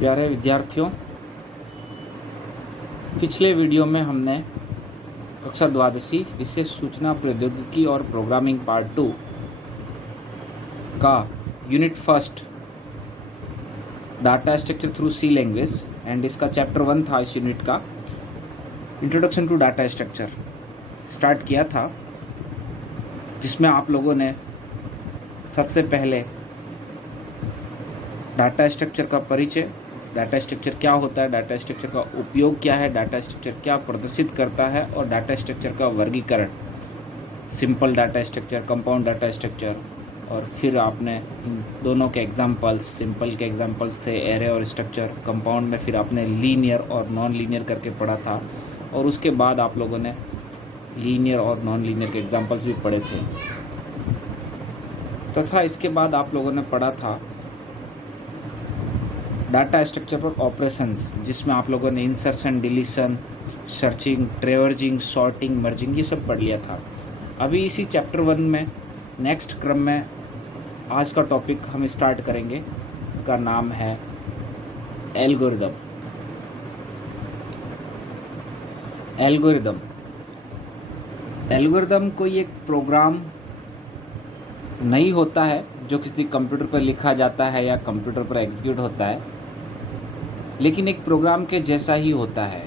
प्यारे विद्यार्थियों, पिछले वीडियो में हमने कक्षा द्वादशी विषय सूचना प्रौद्योगिकी और प्रोग्रामिंग पार्ट 2 का unit first data structure through C language and इसका चैप्टर 1 था। इस यूनिट का introduction to data structure start किया था, जिसमें आप लोगों ने सबसे पहले डाटा स्ट्रक्चर का परिचय, डाटा स्ट्रक्चर क्या होता है, डाटा स्ट्रक्चर का उपयोग क्या है, डाटा स्ट्रक्चर क्या प्रदर्शित करता है और डाटा स्ट्रक्चर का वर्गीकरण, simple data structure, compound data structure. और फिर आपने इन दोनों के एग्जांपल्स, सिंपल के एग्जांपल्स थे एरे और स्ट्रक्चर, कंपाउंड में फिर आपने लीनियर और नॉन लीनियर करके पढ़ा था, और उसके बाद आप लोगों ने लीनियर और नॉन लीनियर के एग्जांपल्स भी पढ़े थे। तथा इसके बाद आप लोगों ने पढ़ा था डाटा स्ट्रक्चर पर ऑपरेशंस, जिसमें आप लोगों ने insertion, deletion, searching, traversing, sorting, merging ये सब पढ़ लिया था। अभी इसी चैप्टर 1 में नेक्स्ट क्रम में आज का टॉपिक हम स्टार्ट करेंगे। इसका नाम है एल्गोरिदम। एल्गोरिदम कोई एक प्रोग्राम नहीं होता है जो किसी कंप्यूटर पर लिखा जाता है या कंप्यूटर पर एग्जीक्यूट होता है, लेकिन एक प्रोग्राम के जैसा ही होता है।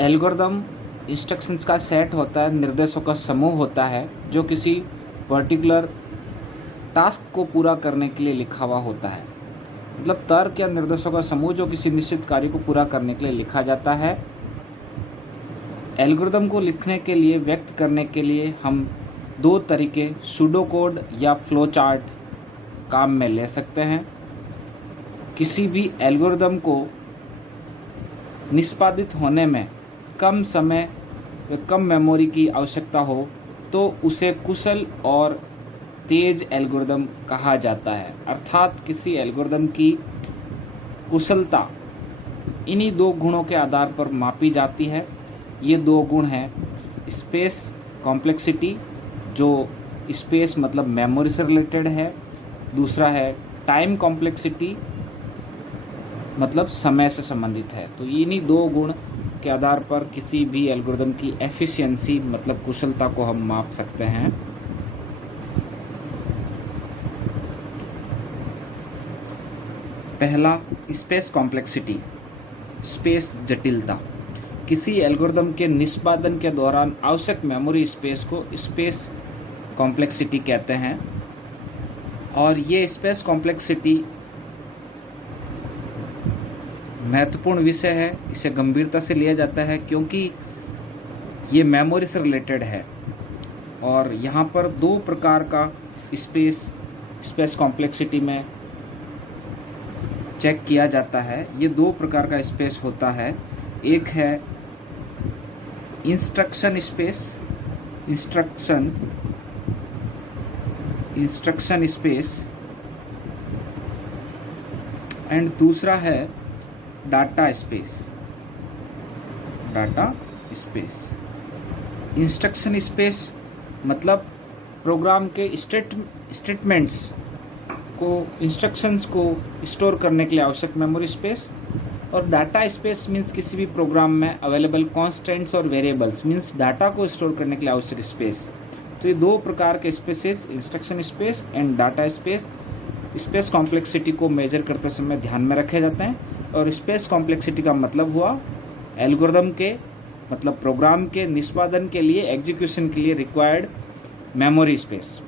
एल्गोरिदम इंस्ट्रक्शंस का सेट होता है, निर्देशों का समूह होता है जो किसी पर्टिकुलर टास्क को पूरा करने के लिए लिखा हुआ होता है। मतलब तर्क या निर्देशों का समूह जो किसी निश्चित कार्य को पूरा करने के लिए लिखा जाता है। एल्गोरिदम को लिखने के लिए, व्यक्त करने के लिए हम दो तरीके सूडो कोड या फ्लो चार्ट काम में ले सकते हैं। किसी भी एल्गोरिदम को निष्पादित होने में कम समय व कम मेमोरी की आवश्यकता हो तो उसे कुशल और तेज एल्गोरिदम कहा जाता है। अर्थात किसी एल्गोरिदम की कुशलता इन्हीं दो गुणों के आधार पर मापी जाती है। ये दो गुण हैं स्पेस कॉम्प्लेक्सिटी, जो स्पेस मतलब मेमोरी से रिलेटेड है, दूसरा है टाइम कॉम्प्लेक्सिटी मतलब समय से संबंधित है। तो इन्हीं दो गुण के आधार पर किसी भी एल्गोरिदम की एफिशिएंसी मतलब कुशलता को हम माप सकते हैं। पहला, स्पेस कॉम्प्लेक्सिटी, स्पेस जटिलता। किसी एल्गोरिदम के निष्पादन के दौरान आवश्यक मेमोरी स्पेस को स्पेस कॉम्प्लेक्सिटी कहते हैं। और ये स्पेस कॉम्प्लेक्सिटी महत्वपूर्ण विषय है, इसे गंभीरता से लिया जाता है क्योंकि ये मेमोरी से रिलेटेड है। और यहाँ पर दो प्रकार का स्पेस कॉम्प्लेक्सिटी में चेक किया जाता है। ये दो प्रकार का स्पेस होता है। एक है instruction space, instruction space, and दूसरा है डाटा स्पेस। इंस्ट्रक्शन स्पेस मतलब प्रोग्राम के स्टेटमेंट्स को, इंस्ट्रक्शंस को स्टोर करने के लिए आवश्यक मेमोरी स्पेस। और डाटा स्पेस मीन्स किसी भी प्रोग्राम में अवेलेबल कॉन्स्टेंट्स और वेरिएबल्स मीन्स डाटा को स्टोर करने के लिए आवश्यक स्पेस। तो ये दो प्रकार के spaces, instruction space and data space, space complexity को मेजर करते समय ध्यान में रखे जाते हैं। और स्पेस कॉम्प्लेक्सिटी का मतलब हुआ एल्गोरिदम के मतलब प्रोग्राम के निष्पादन के लिए, एग्जीक्यूशन के लिए रिक्वायर्ड मेमोरी स्पेस।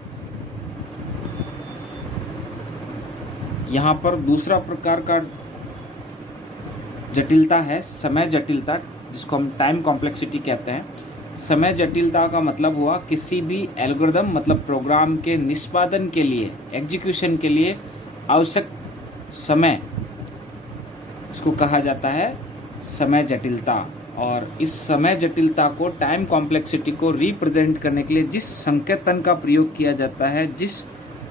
यहाँ पर दूसरा प्रकार का जटिलता है समय जटिलता, जिसको हम टाइम कॉम्प्लेक्सिटी कहते हैं। समय जटिलता का मतलब हुआ किसी भी एल्गोरिदम मतलब प्रोग्राम के निष्पादन के लिए, एग्जीक्यूशन के लिए आवश्यक समय, इसको कहा जाता है समय जटिलता। और इस समय जटिलता को, टाइम कॉम्प्लेक्सिटी को रिप्रेजेंट करने के लिए जिस संकेतन का प्रयोग किया जाता है, जिस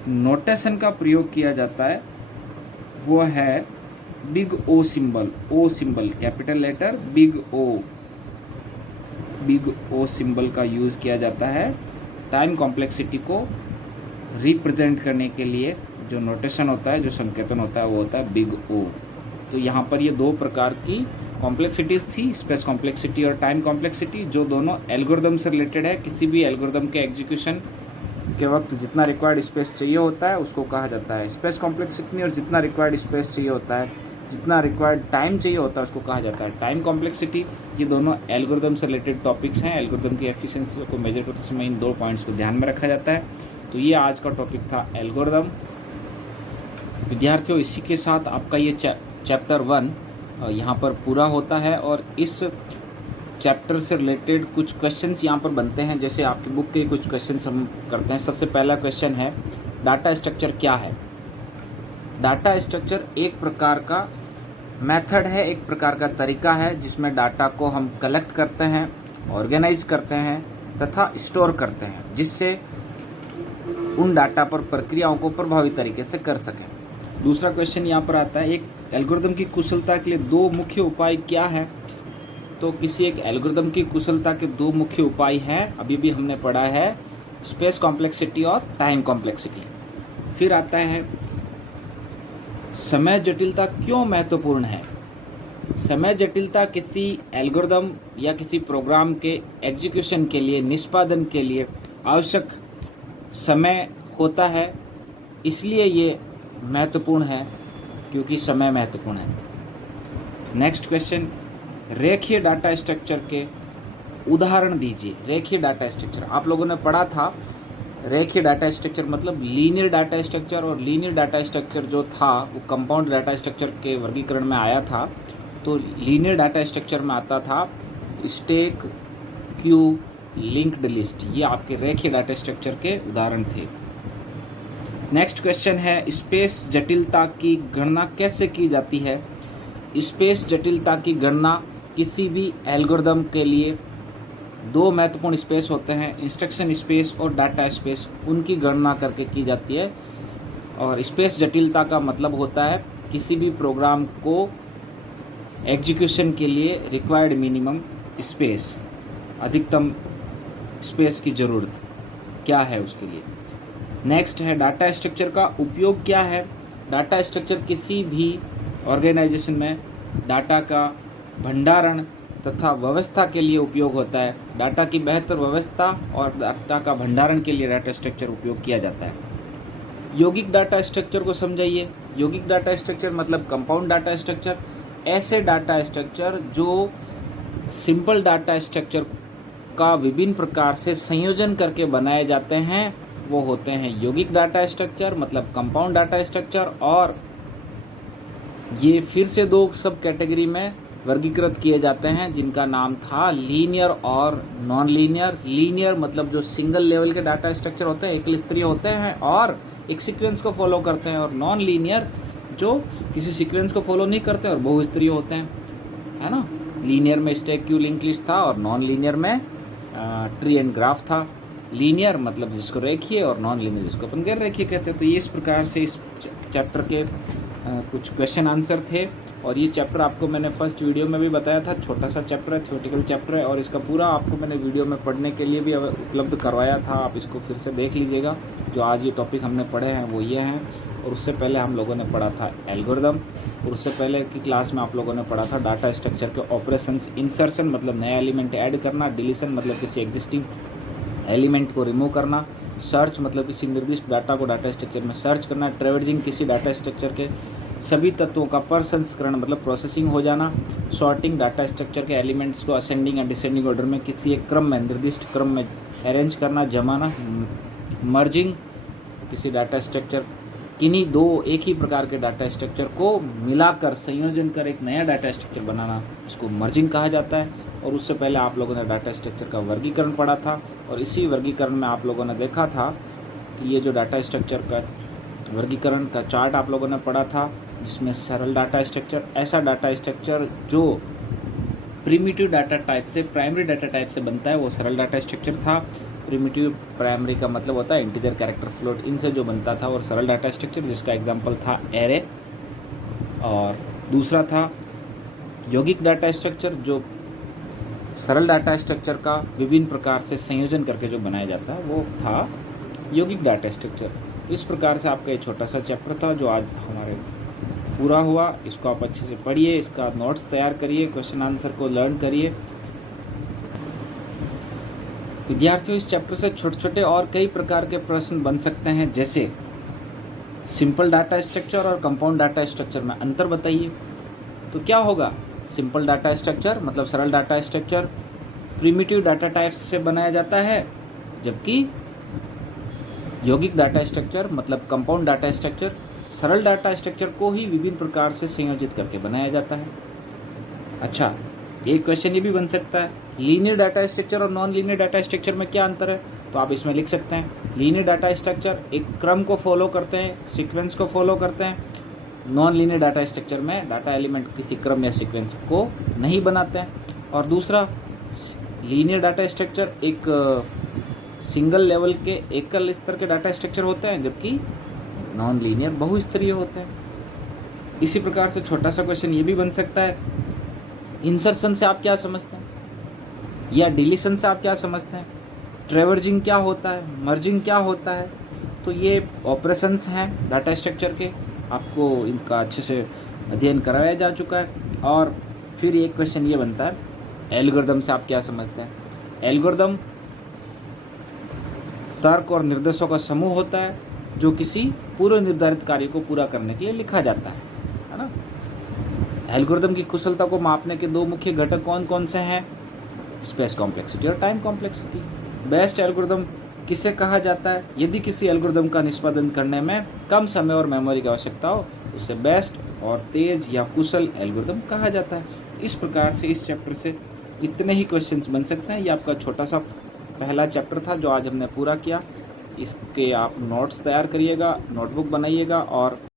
नोटेशन का प्रयोग किया जाता है, वो है big O symbol. O symbol capital letter, big O symbol का यूज़ किया जाता है टाइम कॉम्प्लेक्सिटी को रिप्रेजेंट करने के लिए जो नोटेशन होता है, जो संकेतन होता है, वो होता है बिग ओ। तो यहाँ पर ये दो प्रकार की कॉम्प्लेक्सिटीज़ थी, स्पेस कॉम्प्लेक्सिटी और टाइम कॉम्प्लेक्सिटी, जो दोनों एल्गोरिदम से रिलेटेड है। किसी भी एल्गोरिदम के एग्जीक्यूशन के वक्त जितना रिक्वायर्ड स्पेस चाहिए होता है उसको कहा जाता है स्पेस कॉम्प्लेक्सिटी, और जितना रिक्वायर्ड स्पेस चाहिए होता है, जितना रिक्वायर्ड टाइम चाहिए होता है, उसको कहा जाता है टाइम कॉम्प्लेक्सिटी। ये दोनों एल्गोरिदम से रिलेटेड टॉपिक्स हैं। एल्गोरिदम की एफिशिएंसी को मेजर करते समय इन दो पॉइंट्स को ध्यान में रखा जाता है। तो ये आज का टॉपिक था एल्गोरिदम। विद्यार्थियों, इसी के साथ आपका ये चैप्टर 1 यहाँ पर पूरा होता है, और इस चैप्टर से रिलेटेड कुछ क्वेश्चंस यहाँ पर बनते हैं। जैसे आपकी बुक के कुछ क्वेश्चंस हम करते हैं। सबसे पहला क्वेश्चन है, डाटा स्ट्रक्चर क्या है? डाटा स्ट्रक्चर एक प्रकार का मेथड है, एक प्रकार का तरीका है जिसमें डाटा को हम कलेक्ट करते हैं, ऑर्गेनाइज करते हैं तथा स्टोर करते हैं, जिससे उन डाटा पर प्रक्रियाओं को प्रभावी तरीके से कर सकें। दूसरा क्वेश्चन यहाँ पर आता है, एक एल्गोरिदम की कुशलता के लिए दो मुख्य उपाय क्या है? तो किसी एक एल्गोरिदम की कुशलता के दो मुख्य उपाय हैं, अभी भी हमने पढ़ा है, स्पेस कॉम्प्लेक्सिटी और टाइम कॉम्प्लेक्सिटी। फिर आता है, समय जटिलता क्यों महत्वपूर्ण है? समय जटिलता किसी एल्गोरिदम या किसी प्रोग्राम के एग्जीक्यूशन के लिए, निष्पादन के लिए आवश्यक समय होता है, इसलिए ये महत्वपूर्ण है, क्योंकि समय महत्वपूर्ण है। नेक्स्ट क्वेश्चन, रेखीय डाटा स्ट्रक्चर के उदाहरण दीजिए। रेखीय डाटा स्ट्रक्चर आप लोगों ने पढ़ा था। रेखीय डाटा स्ट्रक्चर मतलब लीनियर डाटा स्ट्रक्चर, और लीनियर डाटा स्ट्रक्चर जो था वो कंपाउंड डाटा स्ट्रक्चर के वर्गीकरण में आया था। तो लीनियर डाटा स्ट्रक्चर में आता था स्टैक, क्यू, लिंक्ड लिस्ट। ये आपके रेखीय डाटा स्ट्रक्चर के उदाहरण थे। नेक्स्ट क्वेश्चन है, स्पेस जटिलता की गणना कैसे की जाती है? स्पेस जटिलता की गणना किसी भी एल्गोरिदम के लिए दो महत्वपूर्ण स्पेस होते हैं, इंस्ट्रक्शन स्पेस और डाटा स्पेस, उनकी गणना करके की जाती है। और स्पेस जटिलता का मतलब होता है किसी भी प्रोग्राम को एग्जीक्यूशन के लिए रिक्वायर्ड मिनिमम स्पेस, अधिकतम स्पेस की ज़रूरत क्या है उसके लिए। नेक्स्ट है, डाटा स्ट्रक्चर का उपयोग क्या है? डाटा स्ट्रक्चर किसी भी ऑर्गेनाइजेशन में डाटा का भंडारण तथा व्यवस्था के लिए उपयोग होता है। डाटा की बेहतर व्यवस्था और डाटा का भंडारण के लिए डाटा स्ट्रक्चर उपयोग किया जाता है। यौगिक डाटा स्ट्रक्चर को समझाइए। यौगिक डाटा स्ट्रक्चर मतलब कंपाउंड डाटा स्ट्रक्चर, ऐसे डाटा स्ट्रक्चर जो सिंपल डाटा स्ट्रक्चर का विभिन्न प्रकार से संयोजन करके बनाए जाते हैं, वो होते हैं यौगिक डाटा स्ट्रक्चर मतलब कंपाउंड डाटा स्ट्रक्चर। और ये फिर से दो सब कैटेगरी में वर्गीकृत किए जाते हैं, जिनका नाम था लीनियर और नॉन लीनियर। लीनियर मतलब जो सिंगल लेवल के डाटा स्ट्रक्चर होते हैं, एकल स्तरीय होते हैं और एक सीक्वेंस को फॉलो करते हैं, और नॉन लीनियर जो किसी सीक्वेंस को फॉलो नहीं करते और बहुस्तरीय होते हैं, है ना। लीनियर में स्टैक, क्यू, लिंक लिस्ट था, और नॉन लीनियर में ट्री एंड ग्राफ था। लीनियर मतलब जिसको रेखीय, और नॉन लीनियर जिसको अपन गैर रेखीय कहते हैं। तो ये इस प्रकार से इस चैप्टर के कुछ क्वेश्चन आंसर थे। और ये चैप्टर आपको मैंने फर्स्ट वीडियो में भी बताया था, छोटा सा चैप्टर है, थ्योरेटिकल चैप्टर है, और इसका पूरा आपको मैंने वीडियो में पढ़ने के लिए भी उपलब्ध करवाया था। आप इसको फिर से देख लीजिएगा। जो आज ये टॉपिक हमने पढ़े हैं वो ये हैं, और उससे पहले हम लोगों ने पढ़ा था एल्गोरिदम, और उससे पहले की क्लास में आप लोगों ने पढ़ा था डाटा स्ट्रक्चर के ऑपरेशंस। इंसर्शन मतलब नया एलिमेंट ऐड करना, डिलीशन मतलब किसी एग्जिस्टिंग एलिमेंट को रिमूव करना, सर्च मतलब किसी निर्दिष्ट डाटा को डाटा स्ट्रक्चर में सर्च करना, ट्रेवर्जिंग किसी डाटा स्ट्रक्चर के सभी तत्वों का प्रसंस्करण मतलब प्रोसेसिंग हो जाना, सॉर्टिंग डाटा स्ट्रक्चर के एलिमेंट्स को असेंडिंग एंड डिसेंडिंग ऑर्डर में किसी एक क्रम में, निर्दिष्ट क्रम में अरेंज करना, जमाना, मर्जिंग किसी डाटा स्ट्रक्चर, किन्हीं दो एक ही प्रकार के डाटा स्ट्रक्चर को मिलाकर संयोजन कर एक नया डाटा स्ट्रक्चर बनाना, इसको मर्जिंग कहा जाता है। और उससे पहले आप लोगों ने डाटा स्ट्रक्चर का वर्गीकरण पढ़ा था, और इसी वर्गीकरण में आप लोगों ने देखा था कि ये जो डाटा स्ट्रक्चर का वर्गीकरण का चार्ट आप लोगों ने पढ़ा था, जिसमें सरल डाटा स्ट्रक्चर, ऐसा डाटा स्ट्रक्चर जो प्रिमिटिव डाटा टाइप से प्राइमरी डाटा टाइप से बनता है, वो सरल डाटा स्ट्रक्चर था। प्रिमिटिव प्राइमरी का मतलब होता है इंटीजर, कैरेक्टर, फ्लोट, इनसे जो बनता था, और सरल डाटा स्ट्रक्चर जिसका एग्जांपल था एरे। और दूसरा था यौगिक डाटा स्ट्रक्चर, जो सरल डाटा स्ट्रक्चर का विभिन्न प्रकार से संयोजन करके जो बनाया जाता है, वो था यौगिक डाटा स्ट्रक्चर। तो इस प्रकार से आपका ये छोटा सा चैप्टर था जो आज हमारे पूरा हुआ। इसको आप अच्छे से पढ़िए, इसका नोट्स तैयार करिए, क्वेश्चन आंसर को लर्न करिए। विद्यार्थियों, इस चैप्टर से छोटे छोटे और कई प्रकार के प्रश्न बन सकते हैं, जैसे सिंपल डाटा स्ट्रक्चर और कंपाउंड डाटा स्ट्रक्चर में अंतर बताइए। तो क्या होगा? सिंपल डाटा स्ट्रक्चर मतलब सरल data structure primitive data types से बनाया जाता है, जबकि यौगिक डाटा स्ट्रक्चर मतलब कंपाउंड डाटा स्ट्रक्चर सरल डाटा स्ट्रक्चर को ही विभिन्न प्रकार से संयोजित करके बनाया जाता है। अच्छा, एक क्वेश्चन ये भी बन सकता है, लीनियर डाटा स्ट्रक्चर और नॉन लीनियर डाटा स्ट्रक्चर में क्या अंतर है? तो आप इसमें लिख सकते हैं, लीनियर डाटा स्ट्रक्चर एक क्रम को फॉलो करते हैं, सीक्वेंस को फॉलो करते हैं। नॉन लीनियर डाटा स्ट्रक्चर में डाटा एलिमेंट किसी क्रम या सीक्वेंस को नहीं बनाते हैं। और दूसरा, लीनियर डाटा स्ट्रक्चर एक सिंगल लेवल के एकल स्तर के डाटा स्ट्रक्चर होते हैं, जबकि नॉन लीनियर बहुस्तरीय होते हैं। इसी प्रकार से छोटा सा क्वेश्चन ये भी बन सकता है, इंसर्शन से आप क्या समझते हैं या डिलीशन से आप क्या समझते हैं, ट्रैवर्जिंग क्या होता है, मर्जिंग क्या होता है। तो ये ऑपरेशंस हैं डाटा स्ट्रक्चर के, आपको इनका अच्छे से अध्ययन कराया जा चुका है। और फिर एक क्वेश्चन ये बनता है, एल्गोरिदम से आप क्या समझते हैं? एल्गोरिदम तर्क और निर्देशों का समूह होता है जो किसी पूर्व निर्धारित कार्य को पूरा करने के लिए लिखा जाता है ना। एल्गोरिदम की कुशलता को मापने के दो मुख्य घटक कौन कौन से हैं? स्पेस कॉम्प्लेक्सिटी और टाइम कॉम्प्लेक्सिटी। बेस्ट एल्गोरिदम किसे कहा जाता है? यदि किसी एल्गोरिदम का निष्पादन करने में कम समय और मेमोरी की आवश्यकता हो, उसे बेस्ट और तेज या कुशल एल्गोरिदम कहा जाता है। इस प्रकार से इस चैप्टर से इतने ही क्वेश्चंस बन सकते हैं। ये आपका छोटा सा पहला चैप्टर था जो आज हमने पूरा किया। इसके आप नोट्स तैयार करिएगा, नोटबुक बनाइएगा और